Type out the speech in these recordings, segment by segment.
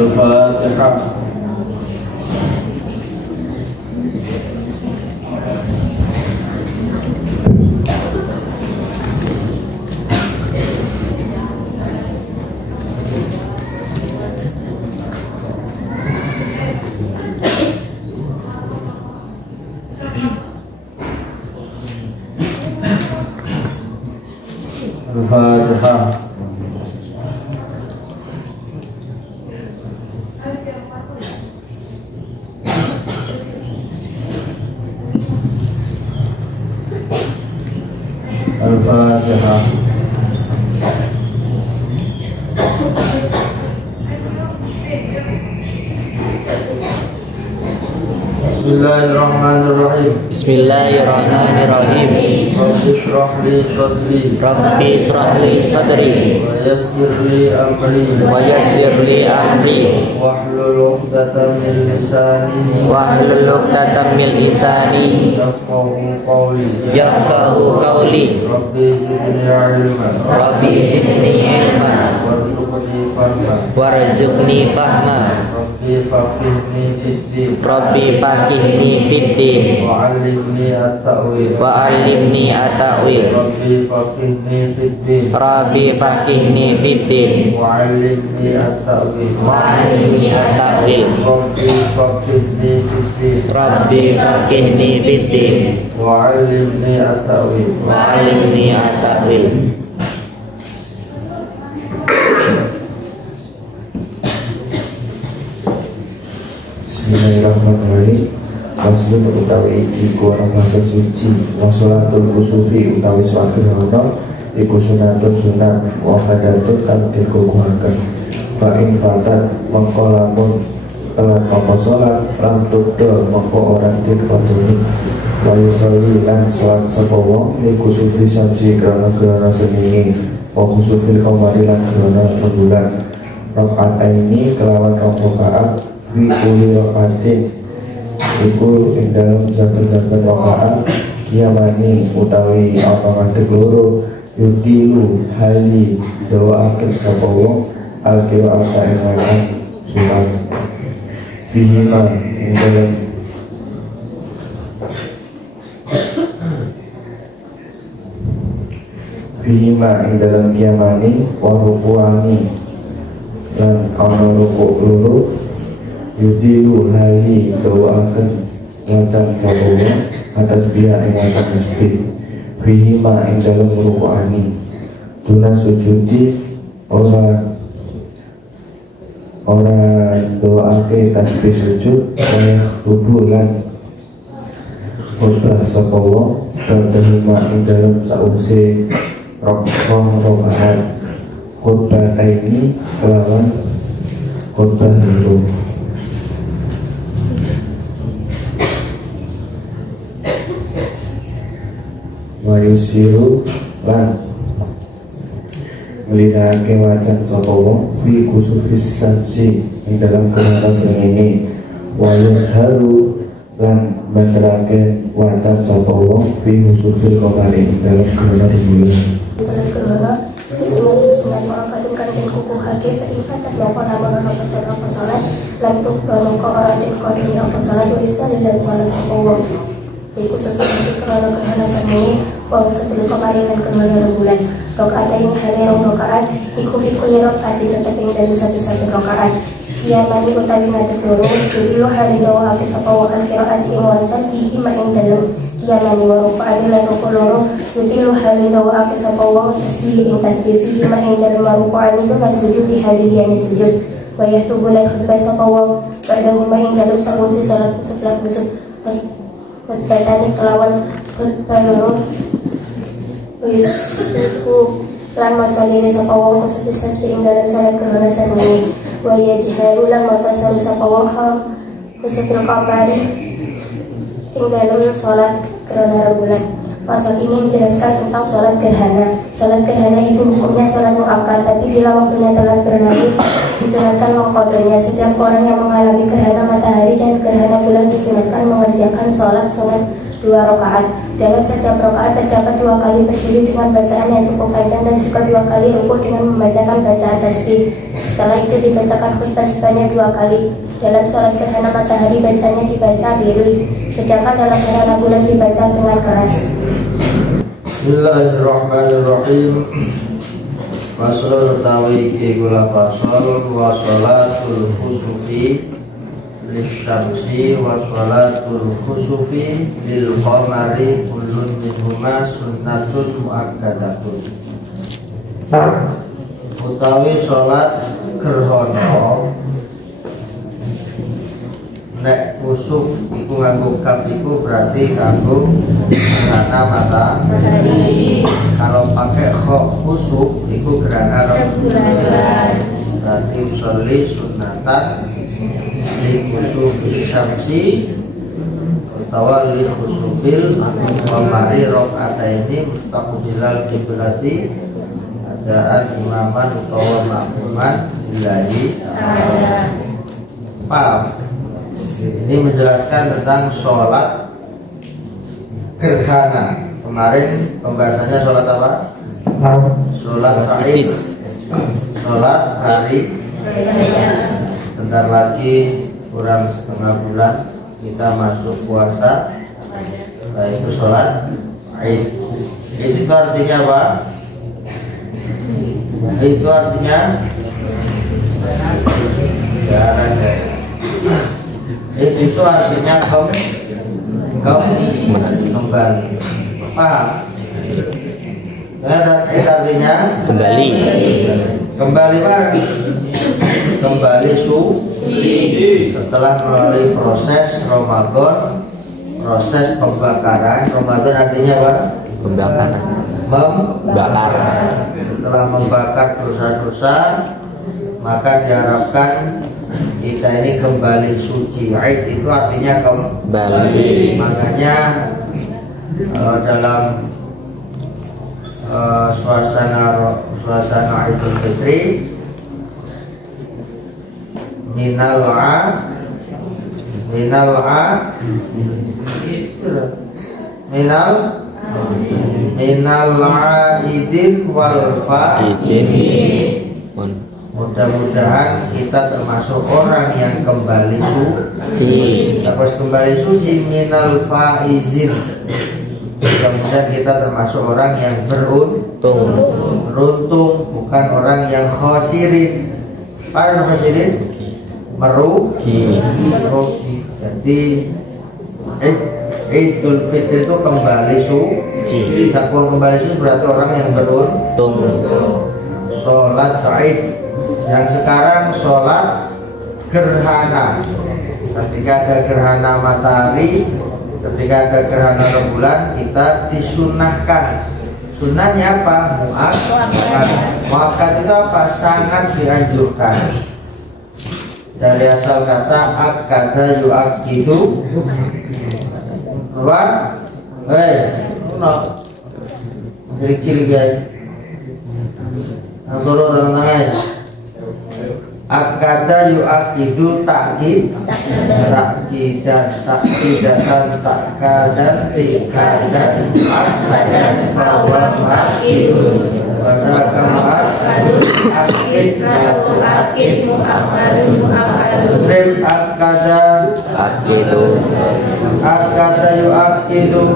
Al-Fatihah. Al-Fatihah. Al-Fatihah. Bismillahirrahmanirrahim. Bismillahirrahmanirrahim. Rabbi shrah li sadri Rabbi israh li sadri wa yassir li amri wa yassir li amri wahlul 'uqdatam min lisani wahlul 'uqdatam min lisani yafqahu qawli. yafqahu qawli. Rabbi zidni ilman Rabbi zidni ilma warzuqni fahma. warzuqni fahma. Rabbi faqihni fid din Rabbi faqihni fid din wa 'allimni at-ta'wil. wa 'allimni at-ta'wil. Rabbi faqihni fid din Rabbi faqihni fid din wa 'allimni at-ta'wil. wa 'allimni at-ta'wil. Rabbi faqihni fid din Rabbi faqihni fid din wa 'allimni at-ta'wil. wa 'allimni at-ta'wil. Bismillahirrahmanirrahim. Faslun utawi iki kuwana fase suci wa sholatul kusufi utawi sholat gerhana iku sunatun sunat wa hadatun kang dikukuhaken. Fa in fatat mengko lamun telat apa sholat lam tubda mengko ora dikodoni. Wa yusolli lan sholat sapa wong li kusufi samsi gerhana srengenge wa kusufil qamari lan gerhana rembulan. Rakaataini kelawan rakaat fi kulli rakaatin iku ing dalem saben-saben rakaat kiamani utawi ana ngadeg loro yudilu hali doaken sapa wong al-qiraata ing wacan surat fihima ing dalem kiamani wa rukuani lan ana rukuk loro yudilu hali doaken wacan kabawa atas biha ing wacan tasbih fihima ing dalem rukukani tuna sujudi ora doake tasbih sujud wayah rubulan khutbah sapa wong terima ing dalem sause rong rakaat khutbah ini kelawan khutbah loro. Wayusiru lan nglihake wacan sapa wong fi kusufis samsi ing dalam gerhana srengenge. Wayusharu lan banterake wacan sapa wong fi husufil qamari ing dalam gerhana rembulan. Salat gerhana sunat ma'akadun kan dan kuku hake fa'infat tak mengkau nama dan apa salat lantuk mengkau orang dan kodin apa salat wa'isa dan salat sepuluh iku sebesar gerhana seni wa sebelum kemarin dan gerhana rembulan. Rokaat ini hanya rokaat iku fikuli rokaat tetapi dalam satu rokaat ia mani utawi ngadeg loro jadi lo hari dawa hake sapa wa'an kiraat ing wancan fihi ma'ing dalam kianani wa rokaat lan loro jadi lo hari dawa hake sapa wa'an tasbih ing tasbih fihi ma'ing dalam rokaat itu sujud di hari dia sujud wa yahtubulan khutbah sapa wa'an pada ma'ing dalam sakunsi salat setelah busuk khutbatani kelawan khutbah loro Yusuf lan masalini sapa wong kesebesar ing dalam salat gerhana srengenge wa yajharu lan maca saru sapa wong kusetul kabari ing dalam salat gerhana rembulan. Pasal ini menjelaskan tentang salat gerhana. Salat gerhana itu hukumnya salat muakkad, tapi bila waktunya telah berlalu disunatkan mengqadanya. Setiap orang yang mengalami gerhana matahari dan gerhana bulan disunatkan mengerjakan salat sunat 2 rakaat. Dalam setiap rakaat terdapat 2 kali berdiri dengan bacaan yang cukup panjang dan juga 2 kali rukuk dengan membacakan bacaan tasbih. Setelah itu dibacakan khutbah sebanyak 2 kali. Dalam sholat gerhana matahari bacanya dibaca lirih, sedangkan dalam gerhana bulan dibaca dengan keras. Bismillahirrahmanirrahim. Faslun utawi iki kula fasal wa sholatul khusufi lisyamsi wa sholatul khusufi lil qamari kullun minhuma sunnatun muakkadatun. Utawi sholat gerhana nek kusuf iku nganggo kaf iku berarti kanggo gerhana matahari. Kalau pakai khusuf iku gerhana rembulan. Berarti usolli sunnatan li kusufi syamsi utawa li khusufil qamari rakaataini mustaqbilal qiblati adaan imaman utawa makmuman lillahi ta'ala. Paham? Ini menjelaskan tentang sholat gerhana. Kemarin pembahasannya sholat apa? Sholat Taid, sholat hari. Sebentar lagi kurang setengah bulan kita masuk puasa, yaitu sholat Taid. Itu artinya apa? Itu artinya itu artinya kembali. Paham? Itu artinya Kembali. Kembali mana? Kembali suci setelah melalui proses Ramadan, proses pembakaran. Ramadan artinya apa? Pembakaran. Membakar. Setelah membakar dosa-dosa, maka diharapkan kita ini kembali suci. Aid itu artinya kembali. Makanya dalam suasana Idul Fitri minal aidin wal faizin. Mudah-mudahan kita termasuk orang yang kembali suci. Terus kembali suci minal faizin. Mudah-mudahan kita termasuk orang yang beruntung, bukan orang yang khosirin. Apa khosirin? Merugi. Jadi Idul Fitri itu kembali suci. Takwa kembali suci berarti orang yang beruntung. Sholat Taid. Yang sekarang sholat gerhana. Ketika ada gerhana matahari, ketika ada gerhana rembulan, kita disunahkan. Sunnahnya apa? Muakkad itu apa? Sangat dianjurkan. Dari asal kata akkada yu'akkidu. Apa? Cilik-cilik guys. Antara orang-orang akada yu'akidu takid takidatan takadan tikadan akadan fawa ma'akidun pada kamar akid latu akid mu'akalun muslim akada yu'akidu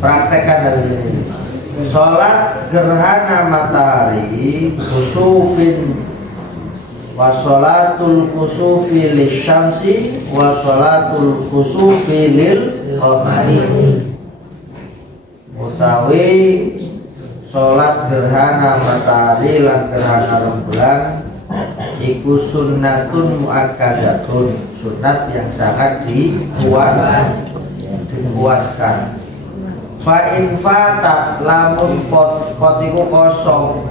praktekkan dari sini. Sholat gerhana matahari kusufin wa sholatul kusufi lisyamsi wa sholatul kusufi lil qamari. Utawi sholat gerhana matahari lan gerhana rembulan iku sunnatun muakkadatun, sunat yang sangat dikuatkan. Fa in fatat lamun pot iku kosong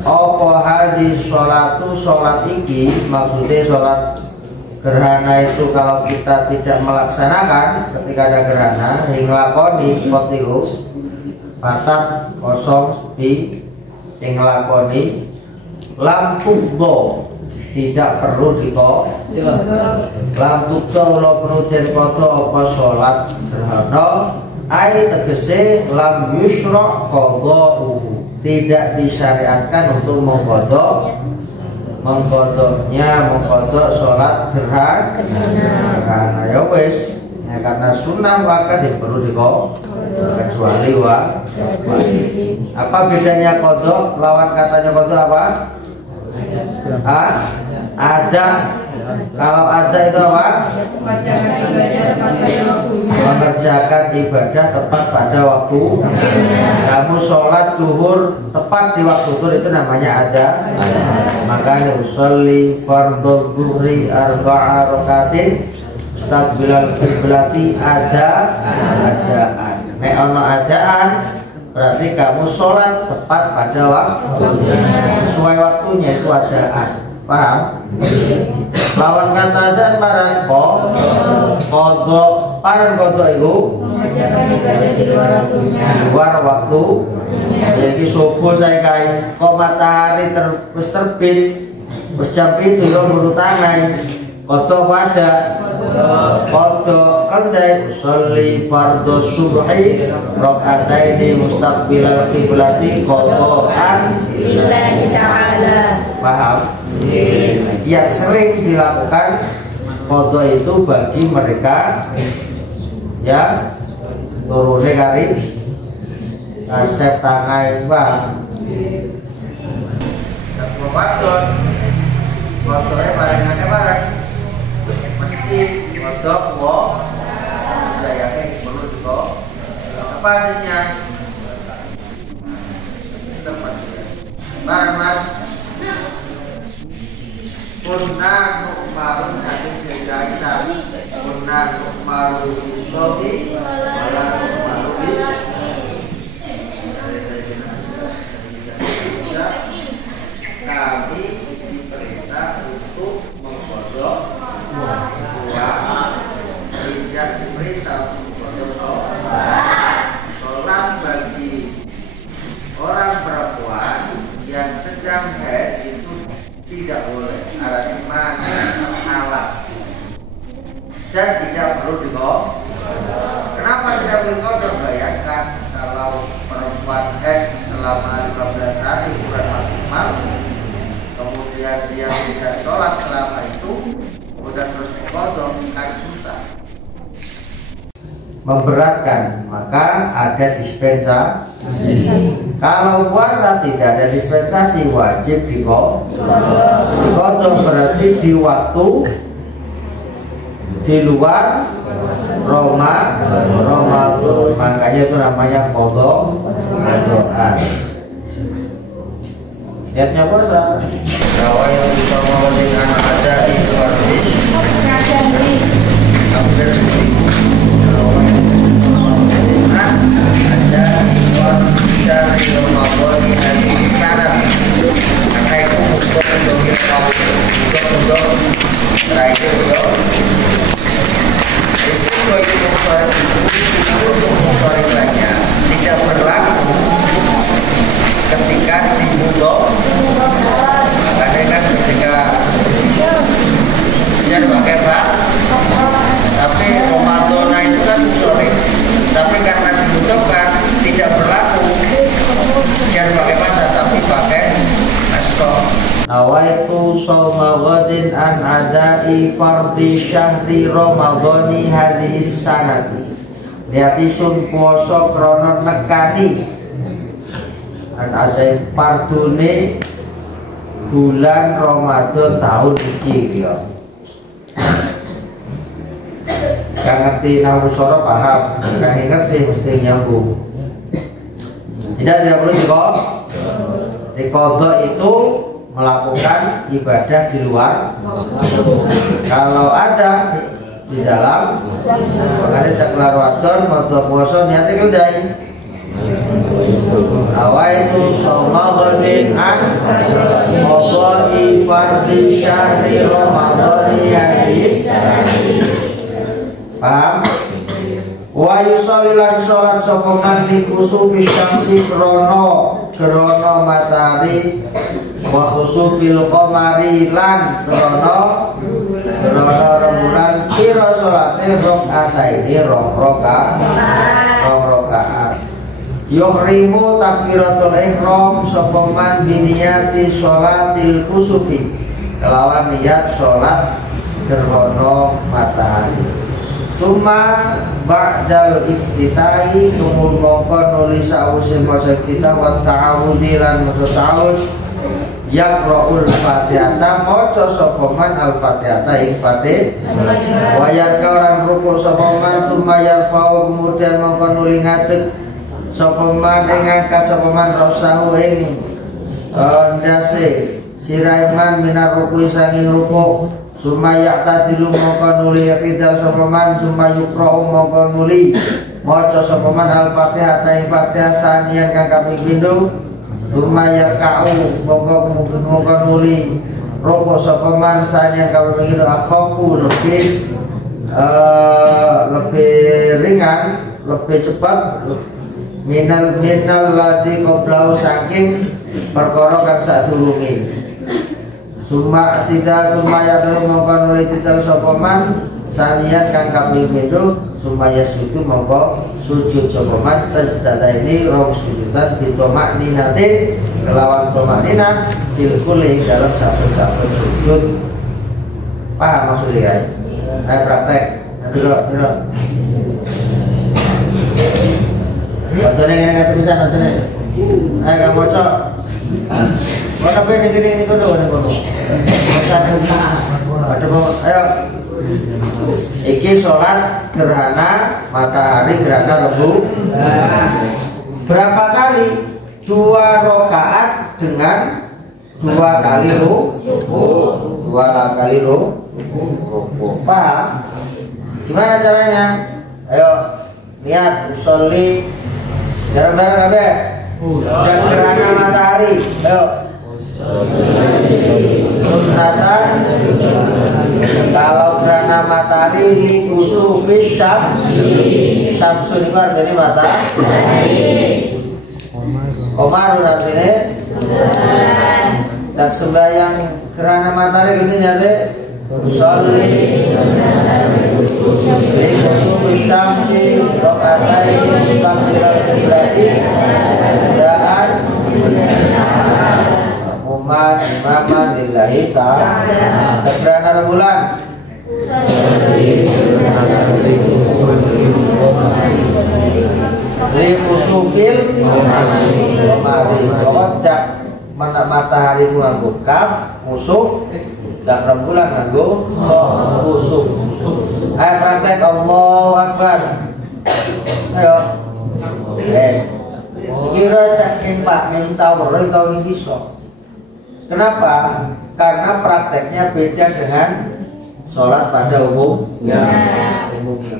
apa hadis sholatu sholat iki, maksudnya sholat gerhana itu kalau kita tidak melaksanakan ketika ada gerhana hing lakoni pot iku fatat kosong sepi ing lakoni lam tubdo tidak perlu diko lam tubdo lo perlu den kodo apa sholat gerhana ai tegese lam yusra kodo tidak disyariatkan untuk mengkodok sholat gerhana ya wis ya, karena sunnah maka tidak perlu diko kecuali apa bedanya kodok lawan katanya kodok apa? Ada. Kalau ada itu apa? Mengerjakan ibadah tepat pada waktu. Kamu sholat zuhur tepat di waktu zuhur itu namanya ada. Makanya usolli fardhu dhuhri arba'a rakaatin mustaqbilal qiblati adaan. Nek ono adaan berarti kamu sholat tepat pada waktu sesuai waktunya itu adaan. Paham? Lawan kata adaan paran kodok paran kodok itu di luar waktu. Jadi subuh saya kain kok matahari terbit terus jam itu lo buru tangan kodok ada kodok kendai sholli fardhu subhi rakaataini mustaqbilal qiblati qodokan lillahi ta'ala. Paham? Yang sering dilakukan kodok itu bagi mereka yang turunnya kali kasep tangan bang dan komadon kodoknya barengannya bareng mesti kodok sudah yakin perlu diko apa hadisnya tempat bareng kunna nukmarun saking Sayyidah Aisyah kunna nukmarun bisobi wala nukmarun kami diperintah untuk mengkodok tidak diperintah untuk mengkodok sholat bagi orang perempuan yang sedang haid itu tidak boleh artinya mana halal dan tidak perlu dikodok. Kenapa tidak perlu dikodok? Bayangkan kalau perempuan haid selama 15 hari bulan maksimal kemudian dia tidak sholat selama itu udah terus dikodok kan susah, memberatkan. Maka ada dispensasi. Kalau puasa tidak ada dispensasi, wajib dikodok berarti di waktu di luar Ramadan. Makanya itu namanya kodokan. Niatnya puasa. Kalau yang bisa mengadakan ada itu habis. Hampir ada dari Ramadan hari syarat. Karena itu untuk terakhir risiko itu banyak tidak berlaku ketika dibutuh. Makanya kan ketika dia pakai pak, tapi Ramadan itu kan sore, tapi karena dibutuhkan tidak berlaku dia pakai mata tapi pakai asal. Nawaitu shauma ghadin an adai fardhi syahri ramadhani hadhihi sanati. Niati sun puasa krana nekani an adai fardune bulan Ramadan tahun iki ya. Kang ngerti nahwu sora paham, kang ngerti mesti nyambung. Tidak perlu dikodok itu melakukan ibadah di luar. Kalau ada di dalam, makanya tak kelar wadon mau puasa niatnya udah. Awaitu shauma ghadin an qada'i fardhi syahri ramadhani hadis. Paham? Wa Wa yusollilan sholat sokongan di kusufi syamsi krono matahari, wa khusufil qamari lan krono rembulan. Kira sholate rakaat rong rakaat. Yuhrimu takbiratul ihram sokongan biniyati sholatil kusufi kelawan niat sholat gerhana matahari. Summa ba'dal iftitahi tumul mongko nuli sawise masa kita wa ta'awudi lan maksud ta'awud yaqra'ul fatihata maca sapa man al fatihata ing fatih wa yarka ruku sapa man summa yarfa'u kemudian mongko nuli ngadeg sapa man ing angkat sapa man rasahu ing ndase siraiman minar ruku sanging ruku. Sumaya tadilu mongko nuli iktidal sapa man summa yuqra'u mongko nuli maca sapa man al-Fatihah ta Fatihah saniyan kang kaping pindho. Sumaya ka'u mongko nuli rukuk sapa man saniyan kaping pindho akhafu lebih ringan, lebih cepat minal ladzi qablahu saking perkara kang sadurunge. Summa ya terus mongko nuli titel sapa man saniyan kang kaping pindho sumaya sujudu mongko sujud sapa man sajdah ini rong sujudan bitomak ninate kelawan tomak ninah fil kulli dalam saben-saben sujud. Paham maksudnya kan? Ayo praktek. Nanti kok Watone ngerti bisa nonton. Ayo kamu bocok. Mana boleh ini kono kono. Ayo. Iki sholat gerhana matahari gerhana rembulan. Berapa kali? 2 rakaat dengan 2 kali ruku. 2 kali ruku. Paham? Gimana caranya? Ayo niat usolli bareng-bareng abe. Dan gerhana matahari. Ayo. Sunatan. Kalau gerhana matahari li kusufis Samsun itu artinya matahari. Komarun artinya tak sembahyang gerhana matahari gitu nyate. Sholli li kusufis syamsi rakaataini mustaqbilal qiblati dan imaman lillahi ta'ala. Gerhana rembulan li khusufil qamari qadak matahari nganggo kaf khusuf dan rembulan nganggo khusuf. Ayo praktek Allahu Akbar. Ayo. Kira tak Pak minta weruh tau iso. Kenapa? Karena prakteknya beda dengan sholat pada umumnya.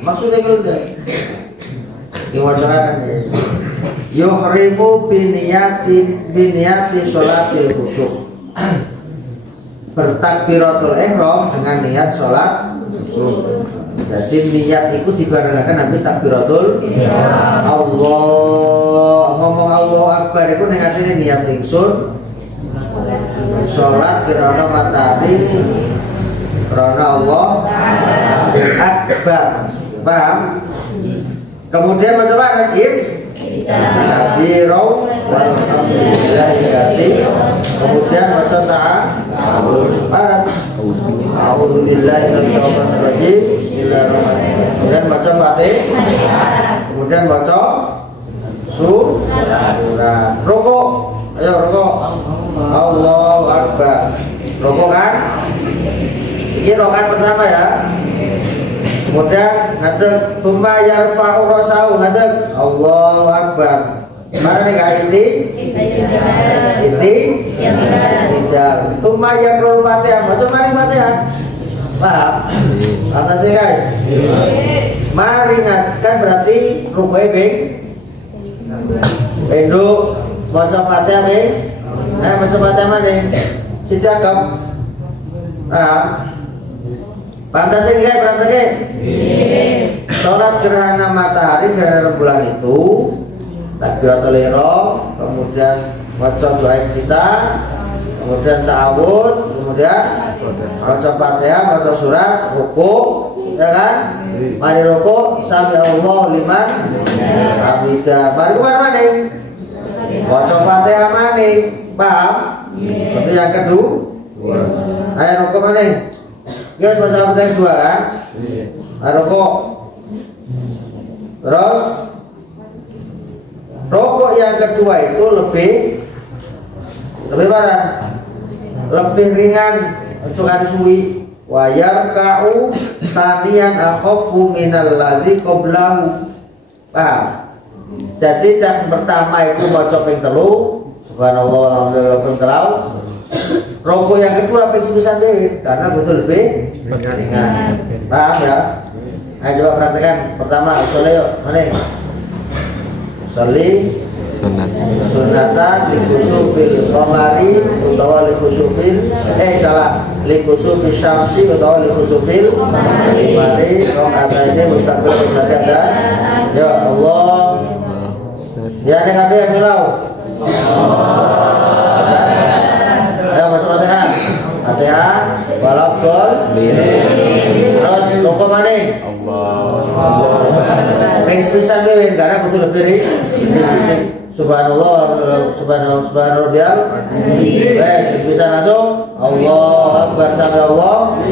Maksudnya beda. Diwajibkan ya. Yuhrimu biniyati sholatil khusuf. Bertakbiratul ihram dengan niat sholat khusuf. Jadi niat itu dibarengkan nanti takbiratul Allah. Ngomong Allahu Akbar itu ning atine niat ingsun sholat gerhana matahari karena Allah Akbar. Paham? Kemudian baca apa? If kabirau walhamdulillahi katsir. Kemudian baca ta'awud. A'udzu billahi minasyaitonir rajim. Bismillahirrahmanirrahim. Kemudian baca Fatihah. Kemudian baca surah. Rukuk. Ayo rukuk. Allahu Akbar. Rukuk kan? Ini rakaat pertama ya. Kemudian ngadeg summa yarfa'u rasahu ngadeg Allahu Akbar. Mana nih kak inti? Tidak. Summa yaqra'ul Fatihah. Baca mari Fatihah. Paham? Apa sih guys? Mari ingatkan berarti rukuk bing. Penduk baca Fatihah bing. Baca Fatihah mana? Si cakep. Pantas ini kayak prakteknya. Sholat gerhana matahari, gerhana rembulan itu takbiratul ihram, kemudian maca doa kita, kemudian ta'awud, kemudian maca Fatihah, maca surat, ruku, ya kan? Mari ruku, sami Allah liman hamidah. Mari kemana nih? Maca Fatihah maning, paham? Itu yang kedua. Ayo ruku maning. Kita baca Fatihah dua kan? Ayo ruku. Terus rokok yang kedua itu lebih mana? Lebih ringan, cukup suwi. Wayar kau tanian akhofu minal ladzi qablahu. Paham? Jadi yang pertama itu baca ping telu, subhanallah alhamdulillah ping telu. Rokok yang kedua ping sepisan dhewe karena betul lebih ringan. Paham ya? Ayo coba praktekan. Pertama, usulnya yuk, mana? Soli sunatan likusufil qamari utawa likusufil likusufil syamsi utawa likusufil qamari. Rakaat ini mustaqbil berarti ada. Ya Allah. Ya nek kabeh yang milau. Ayo masuk Fatihah. Fatihah walaqul. Terus rukuk mana? Ring sepisan dewe karena betul lebih subhanallah subhanallah biar sepisan langsung Allah akbar sampai Allah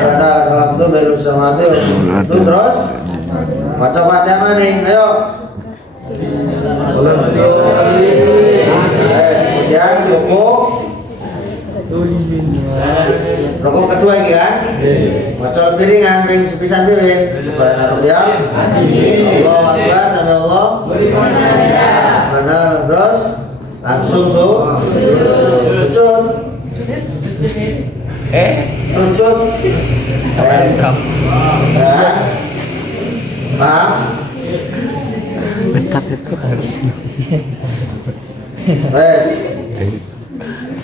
karena alhamdulillah sama itu terus baca Fatihah mana? Ayo kemudian rukuk kedua ini kan? Baca piringan ring sepisan dewe subhanallah Allah akbar sampai Allah benar. Terus langsung sujud paham? Betul itu.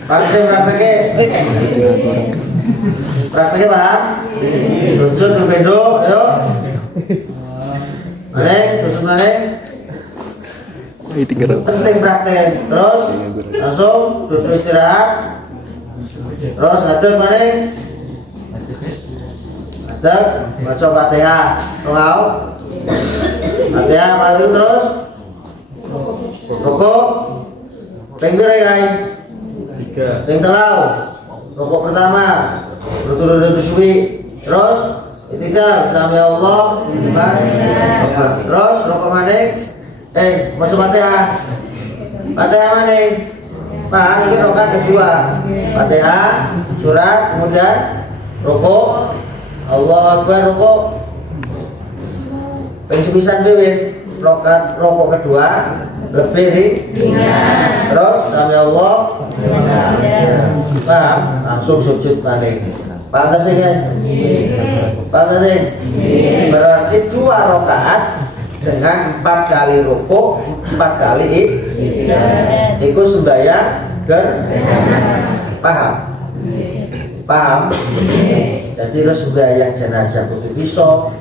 Paksa prakteknya paham? Sujud berbeda, ayo. Sujud mana? Penting praktek. Terus langsung duduk istirahat. Terus adek mana? Adek baca Fatihah. Tahu? Fatihah mari terus. Rukuk. Pengpira guys. Ping telau. Rukuk pertama. Berturut-turut suwi. Terus itikaf sampai Allah. Terus rukuk mana? Masuk Fatihah. Fatihah mana? Paham ini rakaat kedua. Fatihah, surat, kemudian rukuk. Allah akbar rukuk. Ping sepisan dhewe rakaat rukuk kedua lebih ringan. Terus sampai Allah. Paham? Langsung sujud balik. Paham sih kan? Paham sih? Berarti 2 rakaat dengan 4 kali rukuk, 4 kali itu sembahyang paham? Paham? Jadi lo sembahyang jenazah kudu bisa,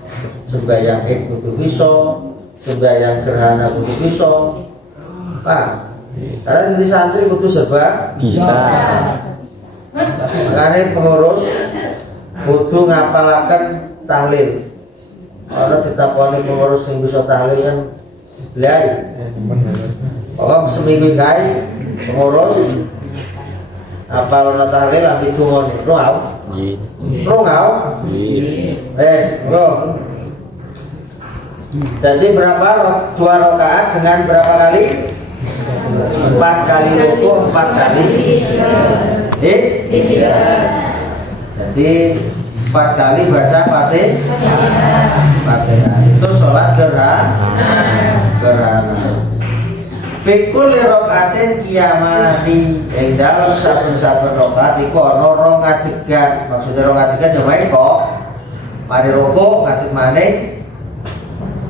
sembahyang id kudu bisa, sembahyang gerhana kudu bisa. Paham? Karena di santri kudu serba Bisa. Makanya pengurus kudu ngapalaken tahlil. Kalau ditakoni pengurus yang bisa tahlil kan lihat. Pokoknya seminggu kali pengurus apal tahlil ambil tungon. Rungau. Go. Jadi berapa 2 rakaat dengan berapa kali? 4 kali rukuk, 4 kali jadi 4 kali baca Fatihah. Itu sholat gerhana. Fikul rokaatin kiamani yang dalam saben-saben rokaat iku ana 2 ngatikan. Maksudnya 2 ngatikan cuma kok mari rokok ngatik maning,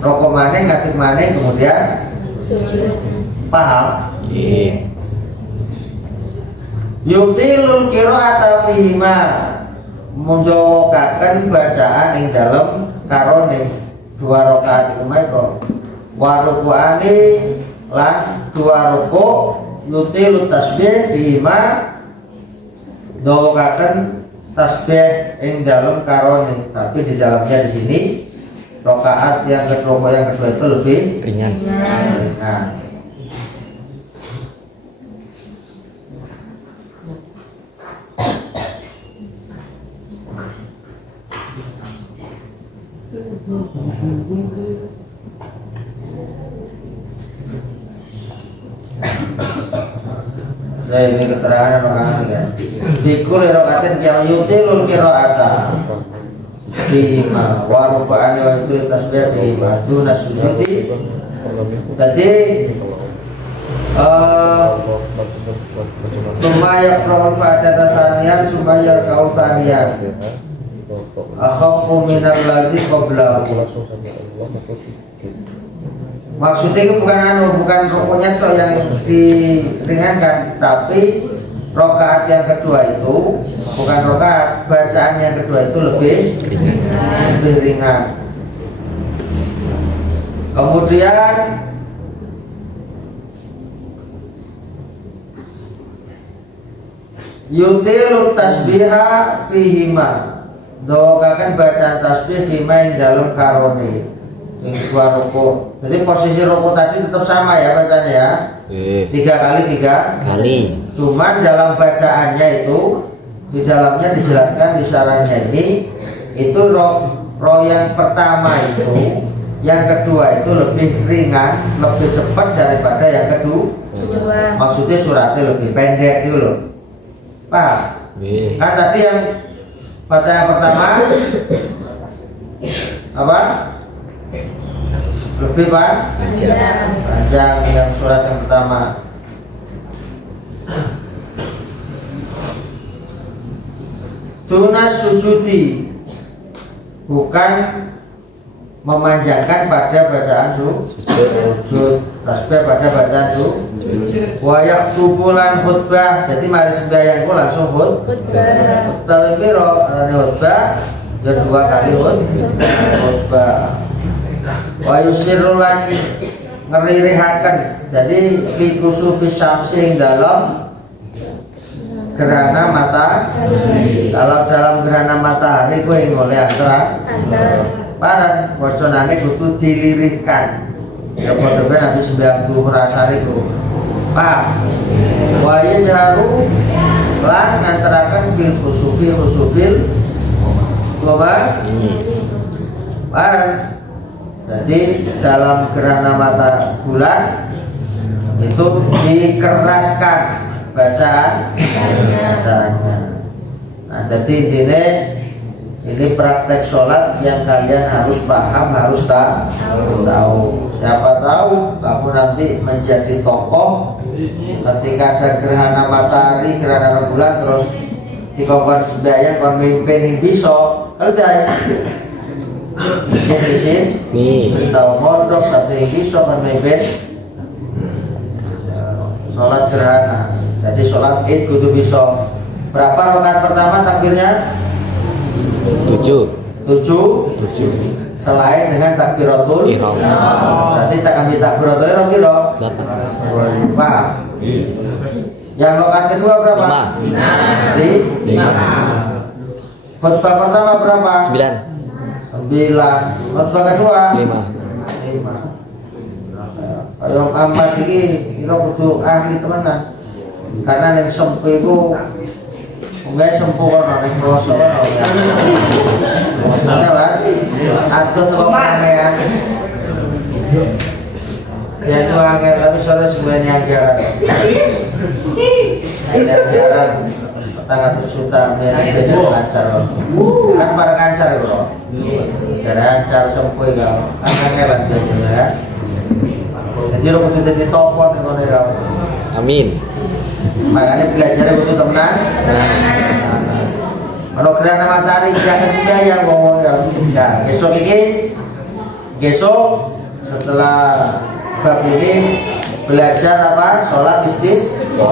rokok maning ngatik maning kemudian paham? Yufilul qira'ata fihima mundokaken bacaan ing dalem karone 2 rakaat iku menika wa ruku'ane lan 2 rukuk yutilu tasbih fima dokaken tasbih ing dalem karone, tapi di dalamnya di sini rakaat yang kedua itu lebih ringan. Saya ini keterangan orang ya. Fikul rokaatin yang yutilul qiraata fihima wa ruka'ani wa yutil tasbih fihima duna sujudi. Jadi sumaya yaqra'ul fatihata saniyan sumaya yarka'u saniyan akhafu minal ladzi qablahu. Maksudnya itu bukan rukuknya toh yang diringankan, tapi rokaat yang kedua itu bukan rokaat, bacaan yang kedua itu lebih ringan. Kemudian yutilu tasbiha fihima, doakan bacaan tasbih fihima yang dalam karone yang kedua rukuk. Jadi posisi rukuk tadi tetap sama ya bacanya ya. 3 kali. Cuman dalam bacaannya itu di dalamnya dijelaskan isyaratnya ini itu roh yang pertama itu, yang kedua itu lebih ringan, lebih cepat daripada yang kedua. Maksudnya suratnya lebih pendek itu loh. Pak, kan tadi yang baca yang pertama apa? Lebih panjang yang surat yang pertama. Tunas sujudi, bukan memanjangkan pada bacaan sujud, tasbih pada bacaan sujud. Wa yaktubulan khutbah, jadi mari sembahyangku langsung khutbah piro khutbah ya 2 kali khutbah. Wa yusirrulan ngeririhaken, jadi fi kusufi syamsi dalam gerhana matahari. Kalau dalam gerhana matahari kowe ngoleh antara barang wacanane kudu dilirihkan. Ya padha ben habis sembahyang duhur asar iku. Pak. Wa yajharu lan ngantaraken fil khusufil apa? Barang. Jadi dalam gerhana mata bulan itu dikeraskan bacaannya. Nah, jadi ini praktek sholat yang kalian harus paham, harus tahu. Siapa tahu kamu nanti menjadi tokoh ketika ada gerhana matahari, gerhana bulan, terus dikongkon sembahyang kon mimpin bisa kerja isin terus tahu mondok tapi bisa kon mimpin sholat gerhana. Jadi sholat id kudu bisa. Berapa rakaat pertama takbirnya? 7. Selain dengan takbiratul ihram. Berarti tak kami takbiratul ihram piro? 5. Yang rakaat kedua berapa? 5. Khutbah pertama berapa? 9. Khutbah kedua? 5. Ayo amat iki kira kudu ahli temenan. Karena ning sempu iku enggak sempu kono ning kloso kono ya. Ya Pak. Atun kok kanean. Ya itu angel tapi sore sebenarnya ajaran. Ada ajaran 400 juta merek lancar. Kan para lancar itu loh. Lancar sempu iku. Kan angelan biasanya ya. Jadi lo kudu jadi tokoh nih kono ya. Amin. Makanya belajar itu teman. Kalau gerhana matahari jangan sembahyang ngomong ya. Nah, besok setelah bab ini belajar apa? Sholat istisqa,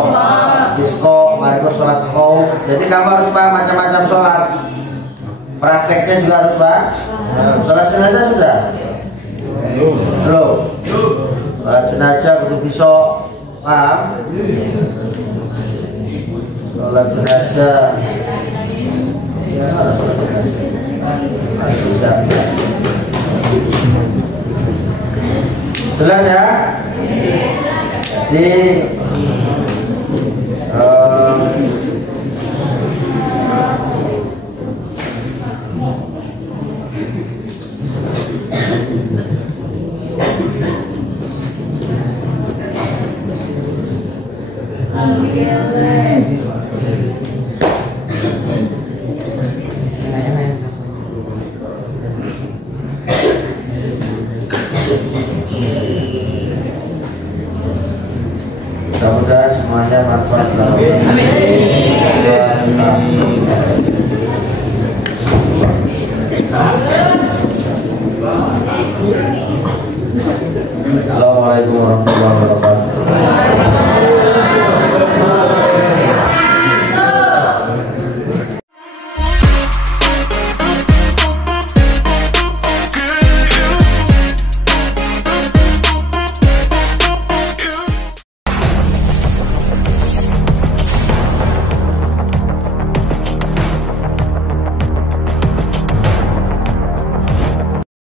mari sholat khauf. Jadi kamu harus paham macam-macam sholat. Prakteknya juga harus Pak. Sholat jenazah sudah? Belum. Sholat jenazah untuk besok, paham? Sholat jenazah, ya harus sholat jenazah. Harus bisa. Jelas ya? Jadi mudah-mudahan semuanya manfaat dalam Assalamualaikum warahmatullahi wabarakatuh.